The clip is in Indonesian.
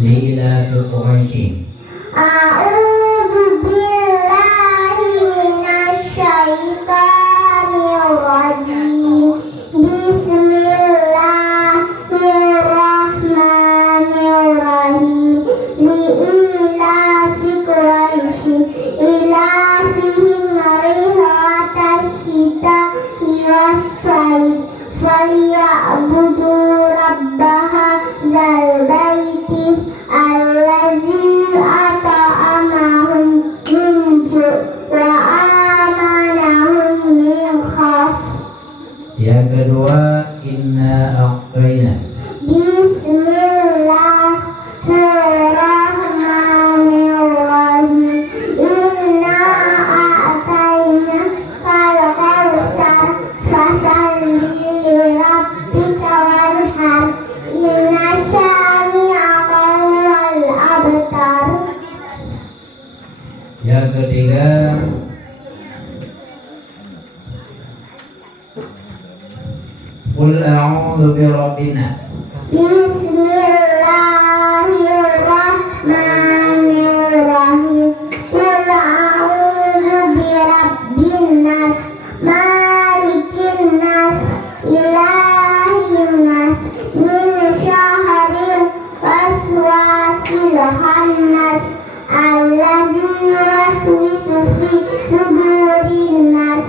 لإلاف قريش أعوذ بالله من الشيطان الرجيم بسم الله الرحمن الرحيم لإلاف قريش إلافهم رحلة الشتاء والصيف فليعبدوا رب هذا البيت الذي أطعمهم من جوع وآمنهم من خوف. Yang kedua, inna a'tayna. Bismillahirrahmanirrahim. Inna a'tayna kal kautsar fasalli lirabbika wanhar. Inna syani'aka huwal abtar. Yang ketiga, qul a'udzu birabbin nas. Bismillahirrahmanirrahim. Qul a'udzu birabbin nas, malikin nas, ilahin nas, min syarril waswasil khannas, alladzi yuwaswisu fi sudurin nas.